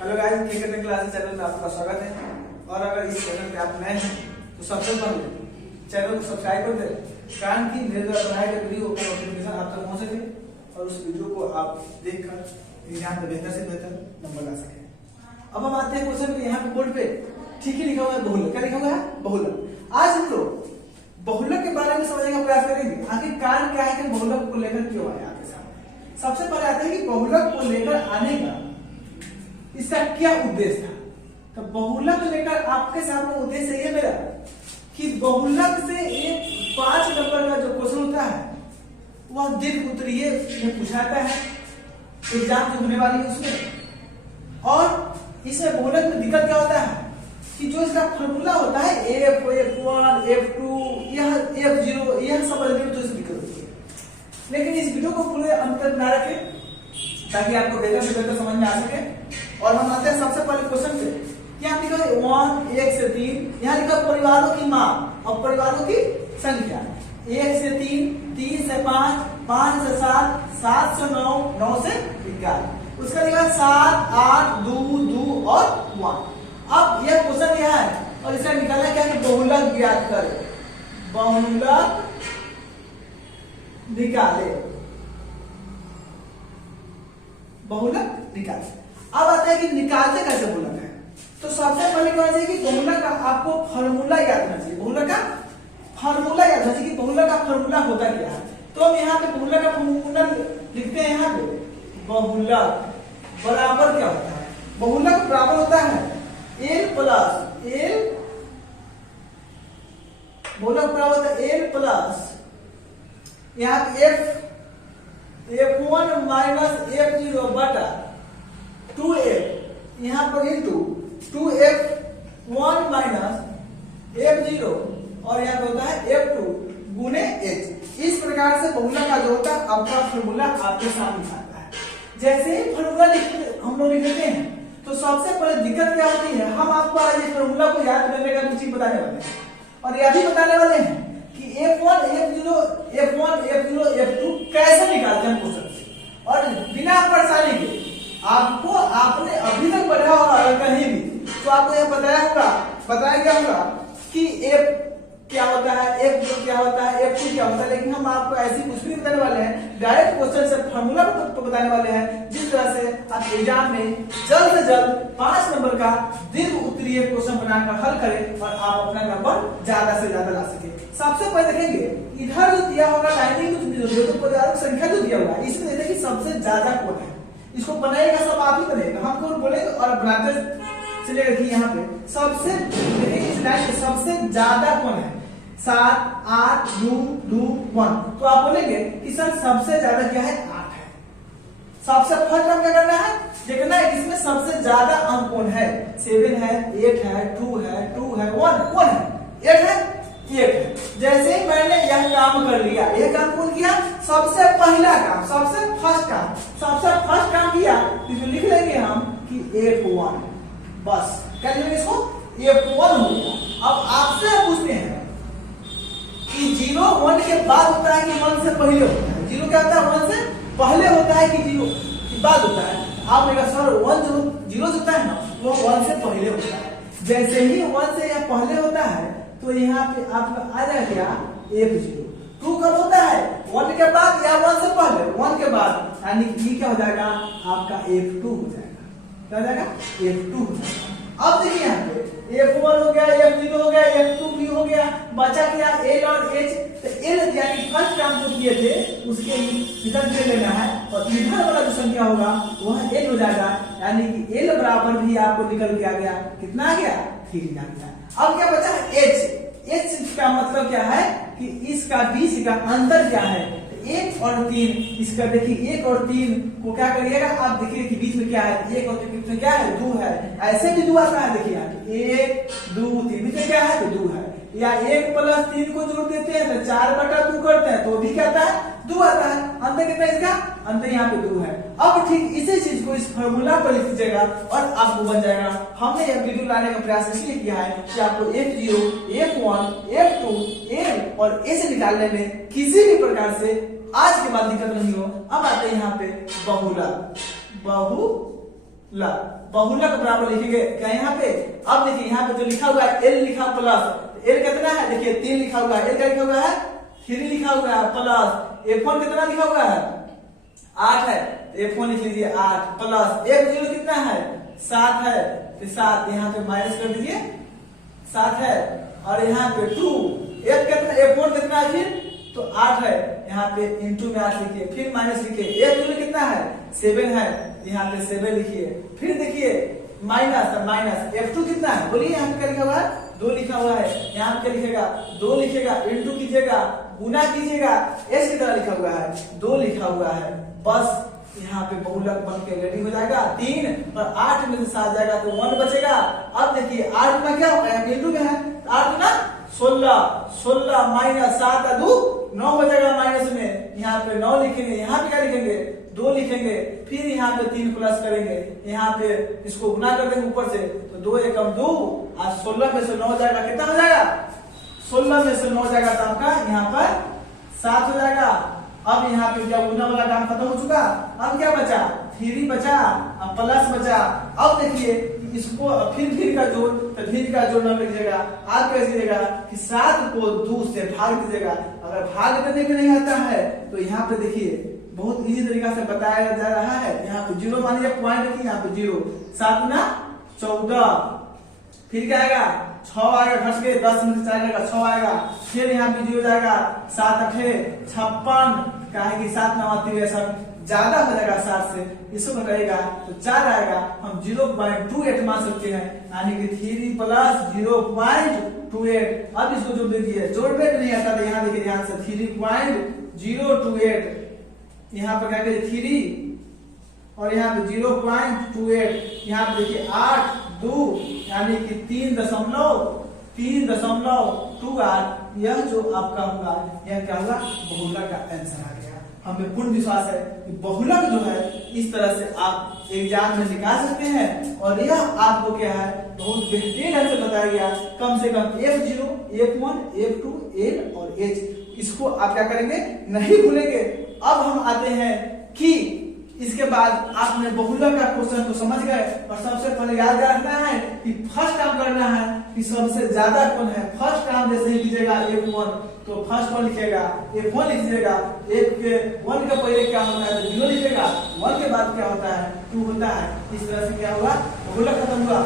Hello guys, के करने classes channel में आपका स्वागत है। और अगर इस चैनल पे आप नए हैं तो सबसे पहले चैनल को सब्सक्राइब कर दें, कारण कि मेरे द्वारा बनाए गए वीडियो का नोटिफिकेशन आप तक पहुंच सके और उस वीडियो को आप देखकर एग्जाम में बेहतर से बेहतर नंबर ला सके। अब हम आते हैं क्वेश्चन पे। यहाँ पे बोर्ड पे ठीक ही लिखा हुआ है बहुलक। क्या लिखा हुआ है? बहुलक। आज हम लोग बहुलक के बारे में समझने का प्रयास करेंगे। आखिर कारण क्या है कि बहुलक को लेकर क्यों आए आपके सामने। सबसे पहले आते हैं कि बहुलक को लेकर आने का इसका क्या उद्देश्य था। तो बहुलक लेकर आपके सामने उद्देश्य ये मेरा कि बहुलक से एक 5 नंबर का जो क्वेश्चन होता है वह दीर्घ उत्तरीय में पूछाता है एग्जाम जो होने वाली है उसमें। और इसमें बहुलक में दिक्कत क्या होता है कि जो इसका फॉर्मूला होता है F, F1, F2, यह F0, यह सब तो इसमें दिक्कत होती है। लेकिन इस वीडियो को पूरे अंत तक बना रखें ताकि आपको बेहतर से बेहतर समझ में आ सके। और हम आते हैं सबसे पहले क्वेश्चन पे। यहाँ लिखा है 1, 1 से 3। यहाँ लिखा परिवारों की मान और परिवारों की संख्या 1 से 3, 3 से 5, 5 से 7, 7 से 9, 9 से 11। उसका लिखा 7, 8, 2, 2 और 1। अब यह क्वेश्चन यह है और इसका निकालना क्या है कि बहुलक ज्ञात करें। बहुलक निकाले, बहुलक निकाले। अब आता है कि निकालते कैसे बहुलक है। तो सबसे पहले क्या चाहिए कि बहुलक का आपको फॉर्मूला याद रखना चाहिए। बहुलक का फॉर्मूला याद रखना चाहिए कि बहुलक का फॉर्मूला होता क्या है। तो हम यहाँ पे बहुलक का फॉर्मूला लिखते हैं। यहाँ पे बहुलक बराबर क्या होता है? बहुलक बराबर होता है L प्लस L। बहुलक बराबर होता है L प्लस यहाँ F1 माइनस F0 बटा 2F यहाँ पर इंटू 2F1 माइनस F0 और यहाँ पे होता है F2 गुने H। इस प्रकार से बहुलक का जो होता है आपका फॉर्मूला आपके सामने आता है। जैसे ही फॉर्मूला हम लोग लिखते हैं तो सबसे पहले दिक्कत क्या होती है, हम आपको आज इस फॉर्मूला को याद करने का कुछ बताने वाले हैं और यह भी बताने वाले हैं कि F1, F0, F1, F0, F2 कैसे निकालते हैं क्वेश्चन से। और बिना परेशानी के आपको आपने अभी तक पढ़ा होगा अगर कहीं भी तो आपको यह बताया गया होगा कि F क्या होता है, F0 क्या होता है, F2 क्या होता है। लेकिन हम आपको ऐसी कुछ भी बताने वाले हैं, डायरेक्ट क्वेश्चन से फॉर्मूला को बताने वाले हैं जिस तरह से आप एग्जाम में जल्द से जल्द 5 नंबर का दीर्घ उत्तरीय क्वेश्चन बनाकर हल करें और आप अपना नंबर ज्यादा से ज्यादा ला सके। सबसे पहले देखेंगे इधर जो दिया होगा लाइनिंग तो परिवारों की संख्या जो दिया हुआ है इसमें देखिए कि सबसे ज्यादा कौन है। इसको बनाएगा सब आप ही बनेगा, हम कौन बोलेंगे और बनाते चले। देखिए यहाँ पे सबसे इस लाइन में सबसे ज्यादा कौन है? 7, 8, 2, 2, 1। तो आप बोलेंगे कि सर सबसे ज्यादा क्या है? 8 है। सबसे फर्स्ट हम क्या करना है? देखना है इसमें सबसे ज्यादा अंक कौन है। 7 है, 8 है, 2 है, 2 है, 1 कौन है? 8 है, 8 है। जैसे ही मैंने यह काम कर लिया, यह काम कौन किया? सबसे पहला काम, सबसे फर्स्ट काम किया तो लिख लेंगे हम कि F1। बस क्या लिखेंगे इसको? F1 हो गया। अब आपसे पूछते हैं कि 0 1 के बाद होता है कि 1 से पहले होता है? 0 क्या होता है? 1 से पहले होता है कि 0 के बाद होता है? आप बोलेगा सर 0 जो होता है ना वो 1 से पहले होता है। जैसे ही 1 से यह पहले होता है तो यहाँ पे आपका आ जाएगा क्या? F0। 2 कब होता है? 1 के बाद या 1 से पहले? 1 के बाद, यानी ये क्या हो जाएगा? आपका F2 हो जाएगा। क्या हो जाएगा? F2 हो जाएगा। अब देखिए यहाँ पे F1 हो गया, F0 हो गया, F2 भी हो गया, बचा क्या? L और H। तो L यानी फर्स्ट काम जो किए थे उसके रिजल्ट ले लेना है और इधर वाला जो संख्या होगा वह L हो जाएगा। यानी कि L बराबर भी आपको निकल के आ गया। कितना आ गया? 3 आ गया। अब क्या बचा है? H। H का मतलब क्या है कि इसका बीच का अंतर क्या है? 1 और 3। इसका देखिए 1 और 3 को क्या करिएगा आप देखिए कि बीच में क्या है? 1 और 3 बीच में क्या है? 2 है। ऐसे भी 2 आता है। देखिए 1, 2, 3 बीच में क्या है? तो 2 है। या 1 प्लस 3 को जोड़ देते हैं तो 4/2 करते हैं तो भी क्या आता है? 2 आता है। अंतर कितना है इसका? अंतर यहाँ पे 2 है। अब ठीक इसी चीज को इस फॉर्मूला पर लिख दीजिएगा और आपको बन जाएगा। हमने यह वीडियो लाने का प्रयास इसलिए किया है कि आपको F0, F1, F2, L और A से निकालने में किसी भी प्रकार से आज के बाद दिक्कत नहीं हो। अब आते हैं यहाँ पे बहुलक। ला बहुलक बराबर लिखेंगे क्या यहाँ पे। अब देखिए यहाँ पे जो लिखा हुआ है एल लिखा प्लस, एल कितना है देखिए 3 लिखा हुआ है, एल क्या लिखा हुआ है 3 लिखा हुआ है प्लस F1 कितना लिखा हुआ है 8 है, F1 लिख लीजिए 8 प्लस F0 कितना है 7 है, तो 7 यहाँ पे माइनस कर दीजिए 7 है, और यहाँ पे 2 F कितना F1 कितना है फिर तो 8 है, यहाँ पे इंटू में 8 लिखिए, फिर माइनस लिखिए, F0 कितना है 7 है, यहाँ पे 7 लिखिए, फिर देखिए माइनस F2 कितना है बोलिए, यहाँ पे क्या लिखा हुआ है 2 लिखा हुआ है, यहाँ पे क्या लिखेगा 2 लिखेगा, इंटू कीजिएगा, गुना कीजिएगा, एस की तरह लिखा हुआ है 2 लिखा हुआ है, बस यहाँ पे बहुलक बन के रेडी हो जाएगा 3 और 8 में से 7 जाएगा तो 1 बचेगा। अब देखिए 8 में क्या होगा इंटू में है 8 ना 16 माइनस 7 2 9 बचेगा माइनस में, यहाँ पे 9 लिखेंगे, यहाँ पे क्या लिखेंगे 2 लिखेंगे, फिर यहाँ पे 3 प्लस करेंगे, यहाँ पे इसको गुना कर देंगे ऊपर से तो 2 एकम 2 और 16 में से 9 जाएगा कितना हो जाएगा 16 में से 9 जाएगा तो आपका यहाँ पर 7 हो जाएगा। अब यहाँ पे क्या गुना वाला काम खत्म हो चुका, अब क्या बचा 3 बचा अब प्लस बचा। अब देखिए इसको फिर का जोड़, तो फिर का जोड़ न लीजिएगा, आप कैसे दीजिएगा कि 7 को 2 से भाग दीजिएगा, अगर भाग करने में नहीं आता है तो यहाँ पे देखिए बहुत इजी तरीका से बताया जा रहा है, यहाँ पे 0 मान लीजिए पॉइंट रखिए, यहाँ पे 0 7 ना 14, फिर क्या आएगा 6 आएगा घट के 10 में से 4 जाएगा 6 आएगा, फिर यहाँ पे 0 जाएगा 7 8 56, कहे कि 7 9 सब ज्यादा हो जाएगा 60 से, इसको करेगा तो 4 आएगा, हम 0.28 मान सकते हैं, यानी कि 3 प्लस 0.28। अब इसको जोड़ दीजिए, जोड़ने में नहीं आता तो यहाँ देखिए ध्यान से 3.028, यहाँ पर क्या करिए 3 और यहाँ पे 0.28, यहाँ पे देखिए 8 2 यानी कि 3.28, यह जो आपका होगा यह क्या होगा बहुलक का आंसर आ गया। हमें पूर्ण विश्वास है कि बहुलक जो है इस तरह से आप एग्जाम में निकाल सकते हैं, और यह आपको क्या है बहुत बेहतरीन ढंग से बताया गया, कम से कम F0 F1 F2 L और H, इसको आप क्या करेंगे नहीं भूलेंगे। अब हम आते हैं कि इसके बाद आपने बहुलक का क्वेश्चन को समझ गए, और सबसे पहले याद रखना है कि फर्स्ट काम करना है कि सबसे ज्यादा कौन है, फर्स्ट काम जैसे ही कीजिएगा F1 तो फर्स्ट वन लिखिएगा, F1 लिख दीजिएगा, F1 का पहले क्या होता है तो 0 लिखिएगा, 1 के बाद क्या होता है 2 होता है, इस तरह से क्या हुआ बहुलक खत्म हुआ।